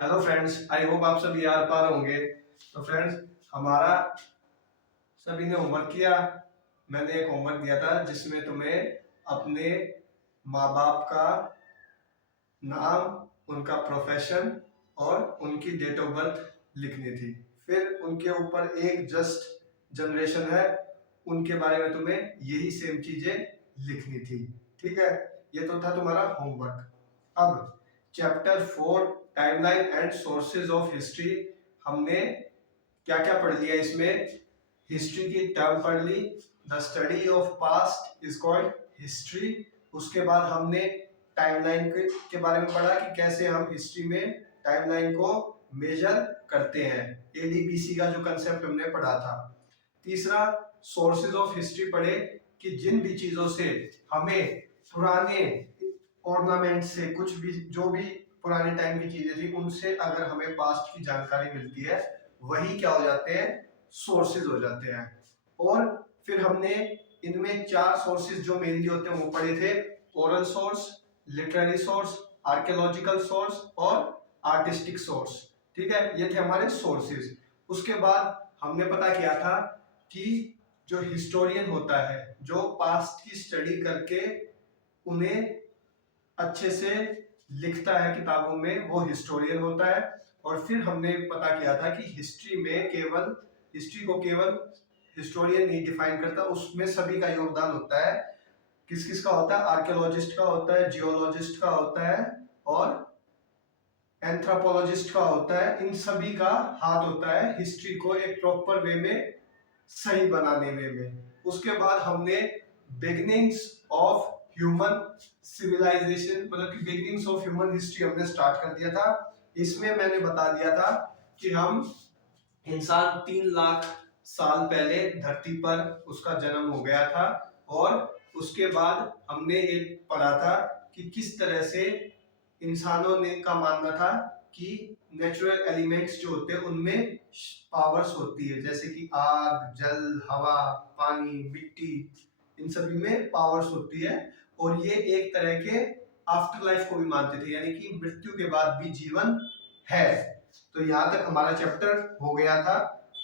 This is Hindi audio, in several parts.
हेलो फ्रेंड्स, आई होप आप सभी याद पा रहे होंगे। तो फ्रेंड्स, हमारा सभी ने होमवर्क किया। मैंने एक होमवर्क दिया था जिसमें तुम्हें अपने माँ बाप का नाम, उनका प्रोफेशन और उनकी डेट ऑफ बर्थ लिखनी थी। फिर उनके ऊपर एक जस्ट जनरेशन है, उनके बारे में तुम्हें यही सेम चीजें लिखनी थी। ठीक है, ये तो था तुम्हारा होमवर्क। अब chapter 4 timeline and sources of history, हमने क्या क्या पढ़ लिया इसमें। हिस्ट्री की टर्म पढ़ ली, the study of past is called history. उसके बाद हमने टाइमलाइन के बारे में पढ़ा कि कैसे हम हिस्ट्री में टाइमलाइन को मेजर करते हैं। एडीबीसी का जो कंसेप्ट हमने पढ़ा था। तीसरा, सोर्सेज ऑफ हिस्ट्री पढ़े कि जिन भी चीजों से हमें पुराने ऑर्नामेंट से, कुछ भी जो भी पुराने टाइम की चीजें थी, उनसे अगर हमें पास्ट की जानकारी मिलती है, वही क्या हो जाते हैं, सोर्सेज हो जाते हैं। और फिर हमने इनमें 4 सोर्सेज जो मेनली होते हैं वो पढ़े थे। Oral source, literary source, archaeological source और आर्टिस्टिक सोर्स। ठीक है, ये थे हमारे सोर्सेज। उसके बाद हमने पता किया था कि जो हिस्टोरियन होता है, जो पास्ट की स्टडी करके उन्हें अच्छे से लिखता है किताबों में, वो हिस्टोरियन होता है। और फिर हमने पता किया था कि हिस्ट्री को केवल हिस्टोरियन नहीं डिफाइन करता, उसमें सभी का योगदान होता है। किस किस का होता है, आर्कियोलॉजिस्ट का होता है, जियोलॉजिस्ट का होता है और एंथ्रोपोलॉजिस्ट का होता है। इन सभी का हाथ होता है हिस्ट्री को एक प्रॉपर वे में सही बनाने में। उसके बाद हमने बिगिनिंग्स ऑफ ह्यूमन सिविलाइजेशन, मतलब कि बिगिनिंग्स ऑफ ह्यूमन हिस्ट्री हमने स्टार्ट कर दिया था। इसमें मैंने बता दिया था कि हम इंसान 3 लाख साल पहले धरती पर उसका जन्म हो गया था। और उसके बाद हमने एक पढ़ा था कि किस तरह से इंसानों ने का मानना था कि नेचुरल एलिमेंट्स जो होते हैं उनमें पावर्स होती है, जैसे कि आग, जल, हवा, पानी, मिट्टी, इन सभी में पावर्स होती है। और ये एक तरह के आफ्टर लाइफ को भी मानते थे, यानी कि मृत्यु के बाद भी जीवन है। तो यहाँ तक हमारा चैप्टर हो गया था।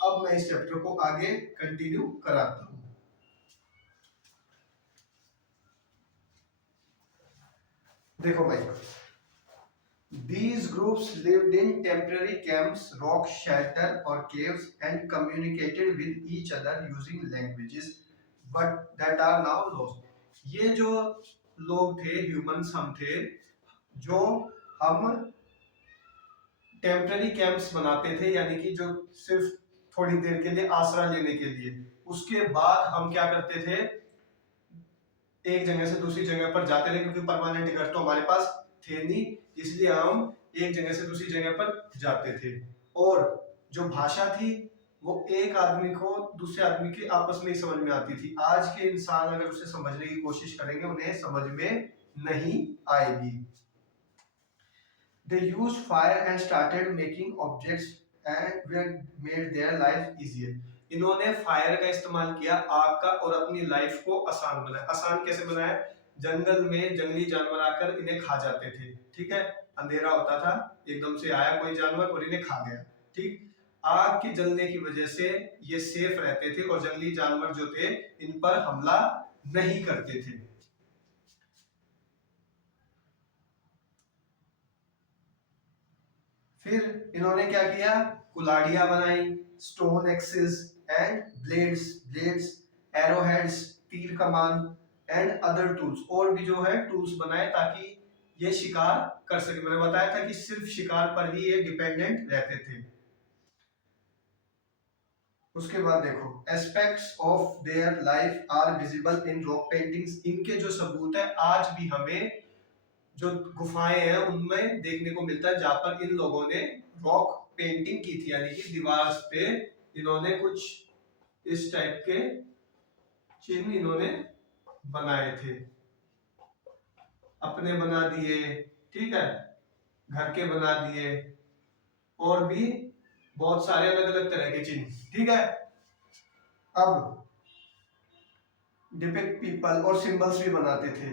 अब मैं इस चैप्टर को आगे कंटिन्यू कराता हूँ। देखो भाई, these groups lived in temporary camps, rock shelter or caves and communicated with each other using languages but that are now lost. ये जो लोग थे, ह्यूमंस हम थे, जो हम टेम्पररी कैंप्स बनाते थे, यानी कि जो सिर्फ थोड़ी देर के लिए आसरा लेने के लिए। उसके बाद हम क्या करते थे, एक जगह से दूसरी जगह पर जाते थे, क्योंकि परमानेंट घर तो हमारे पास थे नहीं, इसलिए हम एक जगह से दूसरी जगह पर जाते थे। और जो भाषा थी वो एक आदमी को दूसरे आदमी के आपस में ही समझ में आती थी। आज के इंसान अगर उसे समझने की कोशिश करेंगे, उन्हें समझ में नहीं आएगी। They used fire and started making objects and made their life easier. इन्होंने फायर का इस्तेमाल किया, आग का, और अपनी लाइफ को आसान बनाया। आसान कैसे बनाया, जंगल में जंगली जानवर आकर इन्हें खा जाते थे। ठीक है, अंधेरा होता था, एकदम से आया कोई जानवर और इन्हें खा गया। ठीक, आग के जलने की वजह से ये सेफ रहते थे और जंगली जानवर जो थे इन पर हमला नहीं करते थे। फिर इन्होंने क्या किया, कुल्हाड़ियां बनाई, stone axis and blades, arrowheads, तीर कमान एंड अदर टूल्स, और भी जो है टूल्स बनाए ताकि ये शिकार कर सके। मैंने बताया था कि सिर्फ शिकार पर ही ये डिपेंडेंट रहते थे। उसके बाद देखो, aspects of their life are visible in rock paintings. इनके जो सबूत है आज भी हमें जो गुफाएं हैं उनमें देखने को मिलता है, जहां पर इन लोगों ने रॉक पेंटिंग की थी, यानी कि दीवार पे इन्होंने कुछ इस टाइप के चिन्ह इन्होंने बनाए थे, अपने बना दिए। ठीक है, घर के बना दिए, और भी बहुत सारे अलग अलग तरह के चिन्ह। ठीक है, अब डिपिक्ट पीपल और सिंबल्स भी बनाते थे।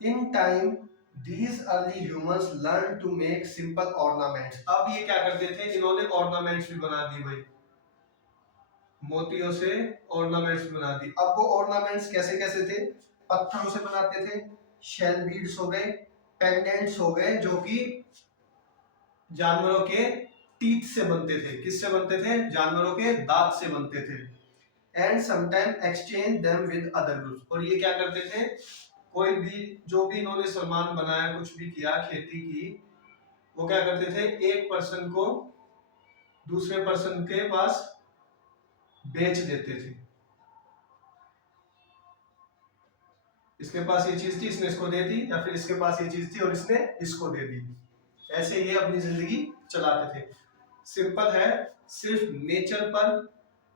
In time These early humans learned to make simple ornaments. अब ये क्या करते थे, इन्होंने ornaments भी बना दी भाई, मोतियों से ornaments बना दी। अब वो ornaments कैसे कैसे थे, पत्थरों से बनाते थे, shell beads हो गए, pendants हो गए जो कि जानवरों के टीथ से बनते थे। किससे बनते थे, जानवरों के दांत से बनते थे। And sometime exchange them with other groups, और ये क्या करते थे, कोई भी जो भी इन्होंने सामान बनाया, कुछ भी किया, खेती की, वो क्या करते थे, एक पर्सन को दूसरे पर्सन के पास बेच देते थे। इसके पास ये चीज थी, इसने इसको दे दी, या फिर इसके पास ये चीज थी और इसने इसको दे दी। ऐसे ये अपनी जिंदगी चलाते थे। सिंपल है, सिर्फ नेचर पर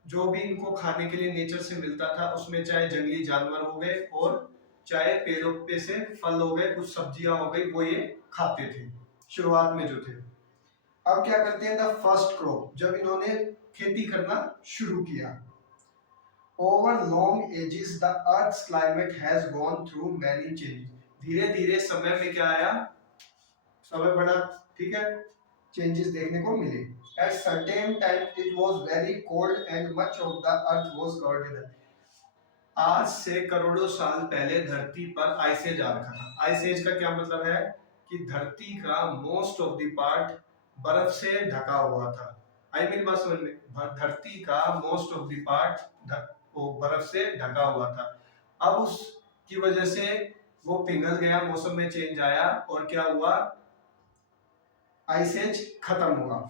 जो भी इनको खाने के लिए नेचर से मिलता था, उसमें चाहे जंगली जानवर हो गए और चाहे पेड़ों पे से फल हो गए, कुछ सब्जियां हो गई, वो ये खाते थे शुरुआत में जो थे। अब क्या करते हैं, द फर्स्ट क्रॉप, जब इन्होंने खेती करना शुरू किया। Over long ages the earth's climate has gone through many changes, धीरे धीरे समय में क्या आया, समय बढ़ा, ठीक है, चेंजेस देखने को मिले। At certain time it was very cold and much of the earth was covered with ice. आज से करोड़ों साल पहले धरती पर आइस एज आ रखा था। आइस एज का क्या मतलब है कि धरती का मोस्ट ऑफ द पार्ट बर्फ से ढका हुआ था। आई मेरी बात समझ में, धरती का मोस्ट ऑफ द पार्ट वो बर्फ से ढका हुआ था। अब उसकी वजह से वो पिघल गया, मौसम में चेंज आया और क्या हुआ, आइस एज खत्म हुआ,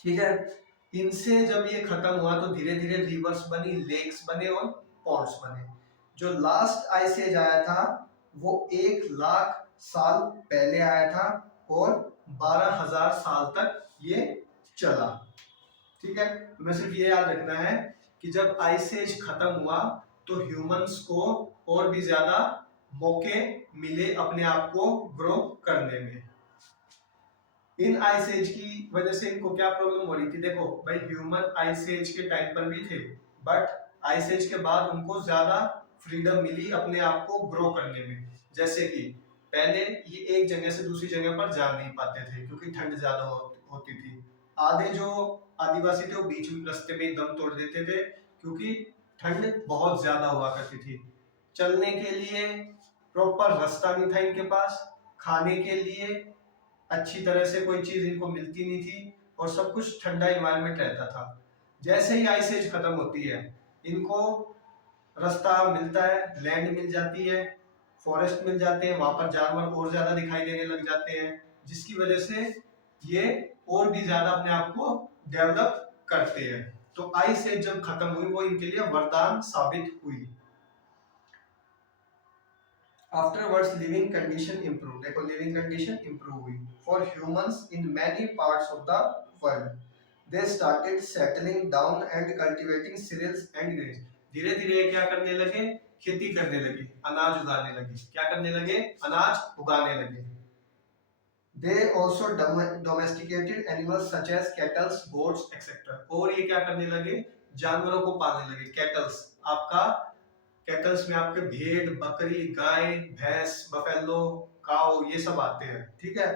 ठीक है। इनसे जब ये खत्म हुआ तो धीरे धीरे रिवर्स बनी, लेक्स बने और पॉन्ड्स बने। जो लास्ट आइस एज आया था वो 1 लाख साल पहले आया था और 12,000 साल तक ये चला, ठीक है। हमें सिर्फ ये याद रखना है कि जब आइस एज खत्म हुआ तो ह्यूमंस को और भी ज्यादा मौके मिले अपने आप को ग्रो करने में। इन आइस एज की वजह से इनको क्या प्रॉब्लम हो रही थी, देखो भाई, ह्यूमन आइस एज के टाइम पर भी थे, बट आइस एज के बाद उनको ज्यादा फ्रीडम मिली अपने आप को ग्रो करने में। जैसे कि पहले ये एक जगह से दूसरी जगह पर जा नहीं पाते थे क्योंकि ठंड ज्यादा होती थी। आधे जो आदिवासी थे वो बीच में रास्ते में दम तोड़ देते थे क्योंकि ठंड बहुत ज्यादा हुआ करती थी। चलने के लिए प्रॉपर रास्ता नहीं था इनके पास, खाने के लिए अच्छी तरह से कोई चीज इनको मिलती नहीं थी और सब कुछ ठंडा एनवायरनमेंट रहता था। जैसे ही आइस एज खत्म होती है, इनको रास्ता मिलता है, लैंड मिल जाती है, फॉरेस्ट मिल जाते हैं, वहां पर जानवर और ज्यादा दिखाई देने लग जाते हैं, जिसकी वजह से ये और भी ज्यादा अपने आप को डेवलप करते हैं। तो आइस एज जब खत्म हुई वो इनके लिए वरदान साबित हुई। Afterwards, living condition improved. देखो living condition improve हुई for humans in many parts of the world. They started settling down and cultivating cereals and grains. धीरे धीरे क्या करने लगे, खेती करने लगे, अनाज उगाने लगे। क्या करने लगे, अनाज उगाने लगे। They also domesticated animals such as cattle, goats, etc. और ये क्या करने लगे, जानवरों को पालने लगे। कैटल्स, आपका कैटल्स में आपके भेड़, बकरी, गाय, भैंस, बफेलो, काऊ, ये सब आते हैं, ठीक है।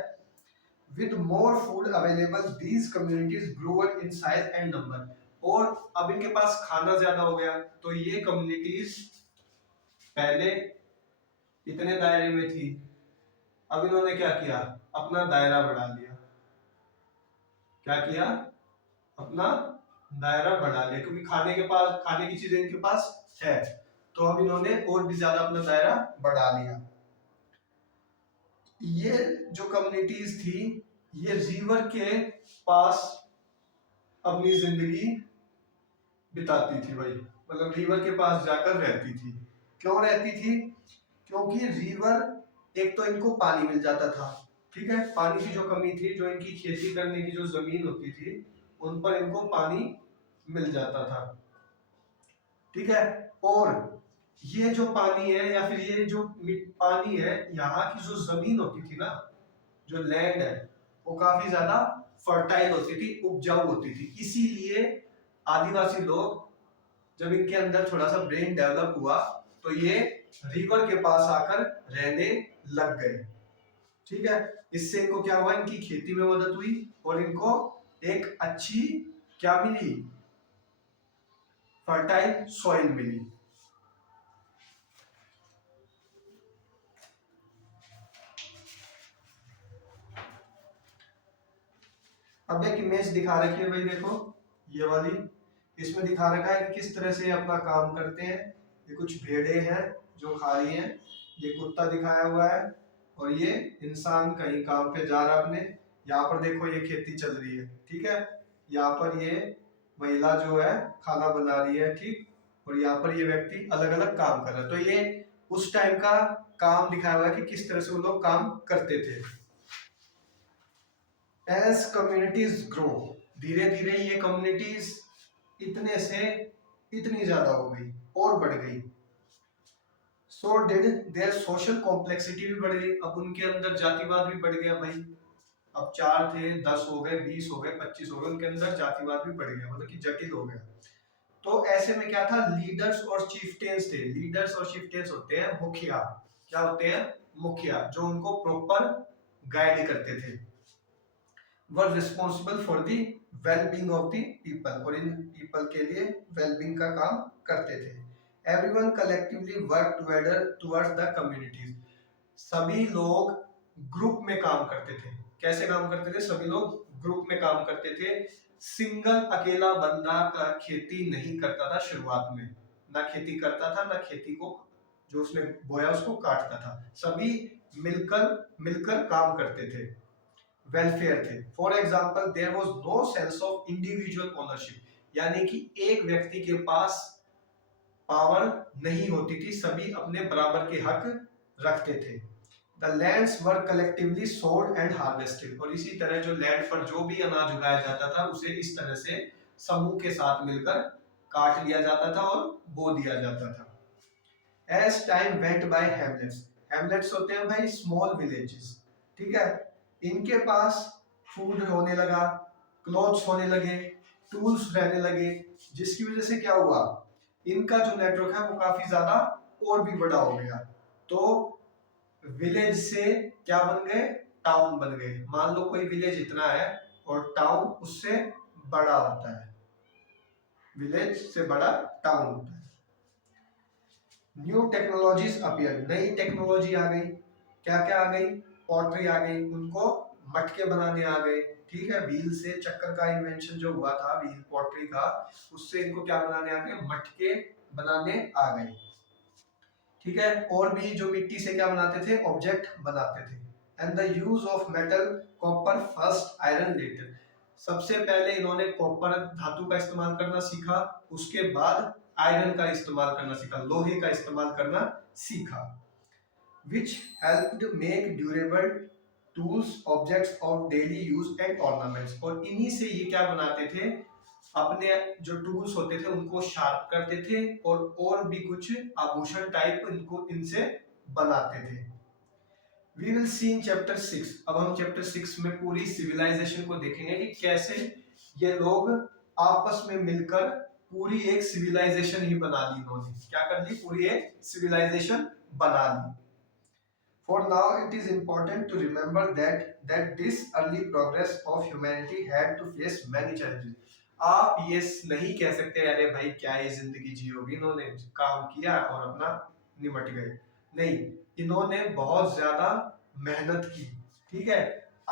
With more food available, these communities grew in size and number. और अब इनके पास खाना ज्यादा हो गया तो ये कम्युनिटीज पहले इतने दायरे में थी, अब इन्होंने क्या किया, अपना दायरा बढ़ा लिया। क्या किया, अपना दायरा बढ़ा लिया, क्योंकि खाने की चीजें इनके पास है, तो अब इन्होंने और भी ज्यादा अपना दायरा बढ़ा लिया। ये जो कम्युनिटीज थी ये रिवर के पास अपनी जिंदगी बिताती थी भाई, मतलब रिवर के पास जाकर रहती थी। क्यों रहती थी, क्योंकि रिवर एक तो इनको पानी मिल जाता था, ठीक है, पानी की जो कमी थी, जो इनकी खेती करने की जो जमीन होती थी उन पर इनको पानी मिल जाता था, ठीक है। और ये जो पानी है या फिर ये जो पानी है, यहाँ की जो जमीन होती थी ना, जो लैंड है, वो काफी ज्यादा फर्टाइल होती थी, उपजाऊ होती थी। इसीलिए आदिवासी लोग जब इनके अंदर थोड़ा सा ब्रेन डेवलप हुआ तो ये रिवर के पास आकर रहने लग गए। ठीक है, इससे इनको क्या हुआ, इनकी खेती में मदद हुई और इनको एक अच्छी क्या मिली, फर्टाइल सॉइल मिली। अब एक इमेज दिखा रखी है भाई, देखो ये वाली, इसमें दिखा रखा है कि किस तरह से अपना काम करते हैं। ये कुछ भेड़े हैं जो खा रही हैं, ये कुत्ता दिखाया हुआ है और ये इंसान कहीं काम पे जा रहा है अपने। यहाँ पर देखो ये खेती चल रही है, ठीक है, यहाँ पर ये महिला जो है खाना बना रही है, ठीक, और यहाँ पर ये व्यक्ति अलग अलग काम कर रहा है। तो ये उस टाइम का काम दिखाया हुआ है कि किस तरह से वो लोग काम करते थे। एज कम्युनिटीज ग्रो, धीरे धीरे ये कम्युनिटीज इतने से इतनी ज्यादा हो गई और बढ़ गई। So did their social complexity भी बढ़ गई, अब उनके अंदर जातिवाद भी बढ़ गया भाई। अब 4 थे, 10 हो गए, 20 हो गए, 25 हो गए, उनके अंदर जातिवाद भी बढ़ गया, मतलब कि जटिल हो गया। तो ऐसे में क्या था, लीडर्स और चीफटेन्स थे। लीडर्स और चीफटेन्स होते हैं मुखिया, क्या होते हैं, मुखिया, जो उनको प्रॉपर गाइड करते थे। वर responsible for the wellbeing of the people, और इन पीपल के लिए वेलबींग का काम करते थे। Everyone collectively work towards the communities, सभी लोग ग्रुप में काम करते थे। कैसे काम करते थे, सभी लोग ग्रुप में काम करते थे। सिंगल अकेला बंदा का खेती नहीं करता था शुरुआत में, ना खेती करता था, ना खेती को जो उसने बोया उसको काटता था, सभी मिलकर मिलकर काम करते थे, वेलफेयर थे। For example there was no sense of individual ownership, यानी कि एक व्यक्ति के पास पावर नहीं होती थी, सभी अपने बराबर के हक रखते थे। The lands were collectively sold and harvested, और इसी तरह जो लैंड पर जो भी अनाज उगाया जाता था उसे इस तरह से समूह के साथ मिलकर काट लिया जाता था और बो दिया जाता था। As time went by hamlets, hamlets होते हैं भाई स्मॉल विलेजेस, ठीक है, इनके पास फूड होने लगा, क्लॉथ्स होने लगे, टूल्स रहने लगे, जिसकी वजह से क्या हुआ, इनका जो नेटवर्क है वो काफी ज्यादा और भी बड़ा हो गया। तो विलेज से क्या बन गए, टाउन बन गए। मान लो कोई विलेज इतना है और टाउन उससे बड़ा होता है, विलेज से बड़ा टाउन होता है। न्यू टेक्नोलॉजीज अपीयर, नई टेक्नोलॉजी आ गई, क्या क्या आ गई, पॉटरी आ गई, उनको मटके बनाने आ गए, ठीक है, व्हील से, चक्कर का इन्वेंशन जो हुआ था व्हील पॉटरी का, उससे इनको क्या बनाने आ गए, मटके बनाने आ गए, ठीक है। और भी जो मिट्टी से क्या बनाते थे, ऑब्जेक्ट बनाते थे। And the use of metal, copper first, iron later, सबसे पहले इन्होंने कॉपर धातु का इस्तेमाल करना सीखा, उसके बाद आयरन का इस्तेमाल करना सीखा, लोहे का इस्तेमाल करना सीखा। which helped make durable tools, objects of daily use and ornaments, और इन्हीं से ये क्या बनाते थे, अपने जो टूल्स होते थे उनको शार्प करते थे और भी कुछ आभूषण टाइप इनको इनसे बनाते थे। We will see in chapter 6, अब हम चैप्टर 6 में पूरी सिविलाइजेशन को देखेंगे कि कैसे ये लोग आपस में मिलकर पूरी एक सिविलाइजेशन ही बना ली, इन्होंने क्या कर ली, पूरी एक सिविलाइजेशन बना ली। For now, it is important to remember that this early progress of humanity had to face many challenges. आप ये नहीं कह सकते अरे भाई क्या ये जिंदगी जी होगी, इन्होंने काम किया और अपना निमट गए, नहीं, इन्होंने बहुत ज्यादा मेहनत की, ठीक है।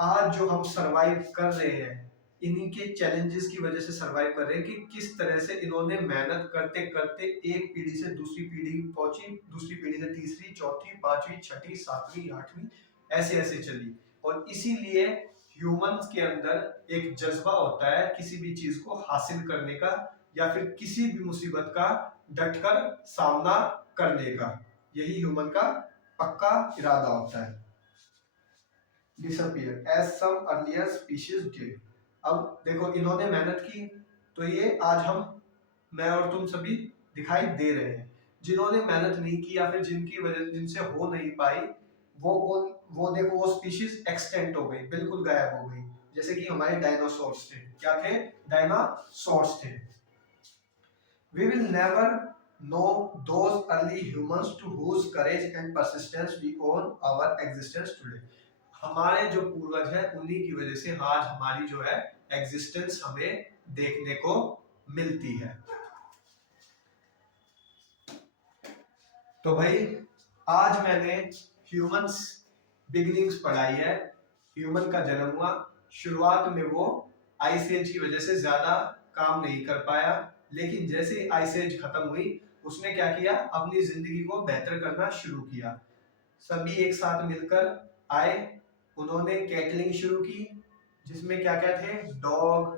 आज जो हम सरवाइव कर रहे हैं इन्हीं के चैलेंजेस की वजह से सरवाइव कर रहे हैं कि किस तरह से इन्होंने मेहनत करते करते एक पीढ़ी से दूसरी पीढ़ी पहुंची, दूसरी पीढ़ी से तीसरी, चौथी, पांचवी, छठी, सातवीं, आठवीं, ऐसे ऐसे चली। और इसीलिए ह्यूमंस के अंदर एक जज्बा होता है किसी भी चीज को हासिल करने का या फिर किसी भी मुसीबत का डटकर सामना करने का, यही ह्यूमन का पक्का इरादा होता है। Disappear as some earlier species did, अब देखो इन्होंने मेहनत की तो ये आज हम, मैं और तुम सभी दिखाई दे रहे हैं। जिन्होंने मेहनत नहीं की या फिर जिनकी वजह जिनसे हो नहीं पाई, वो देखो वो स्पीशीज एक्सटेंट हो गई, बिल्कुल गायब हो गई। जैसे कि हमारे डायनासोर्स थे, क्या थे, डायनासोर्स थे। We will never know those early humans to whose courage and persistence we owe our existence today. हमारे जो पूर्वज है उन्हीं की वजह से आज हमारी जो है एग्जिस्टेंस हमें देखने को मिलती है। तो भाई आज मैंने ह्यूमंस बिगिनिंग्स पढ़ाई है। ह्यूमन का जन्म हुआ, शुरुआत में वो आइस एज की वजह से ज्यादा काम नहीं कर पाया, लेकिन जैसे ही आइस एज खत्म हुई उसने क्या किया, अपनी जिंदगी को बेहतर करना शुरू किया। सभी एक साथ मिलकर आए, उन्होंने कैटलिंग शुरू की, जिसमें क्या क्या थे, dog,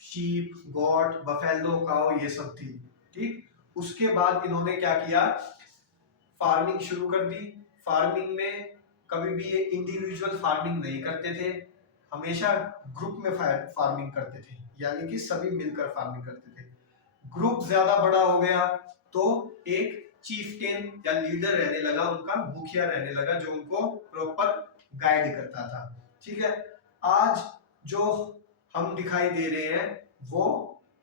sheep, got, buffalo, cow, ये सब थी। ठीक, उसके बाद इन्होंने क्या किया, फार्मिंग शुरू कर दी। फार्मिंग में कभी भी ये इंडिविजुअल फार्मिंग नहीं करते थे, हमेशा ग्रुप में फार्मिंग करते थे, यानी कि सभी मिलकर फार्मिंग करते थे। ग्रुप ज्यादा बड़ा हो गया तो एक चीफटेन या लीडर रहने लगा, उनका मुखिया रहने लगा, जो उनको प्रॉपर गाइड करता था। ठीक है, आज जो हम दिखाई दे रहे हैं वो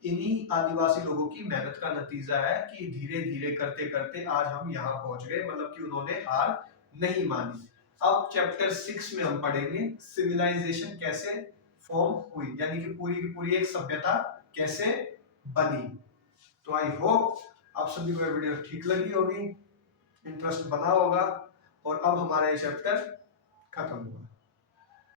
इन्हीं आदिवासी लोगों की मेहनत का नतीजा है कि धीरे धीरे करते करते आज हम यहाँ पहुंच गए, मतलब कि उन्होंने हार नहीं मानी। अब चैप्टर 6 में हम पढ़ेंगे सिविलाइजेशन कैसे फॉर्म हुई, यानी कि पूरी की पूरी एक सभ्यता कैसे बनी। तो आई होप आप सभी को वीडियो ठीक लगी होगी, इंटरेस्ट बना होगा, और अब हमारा ये चैप्टर खत्म हुआ।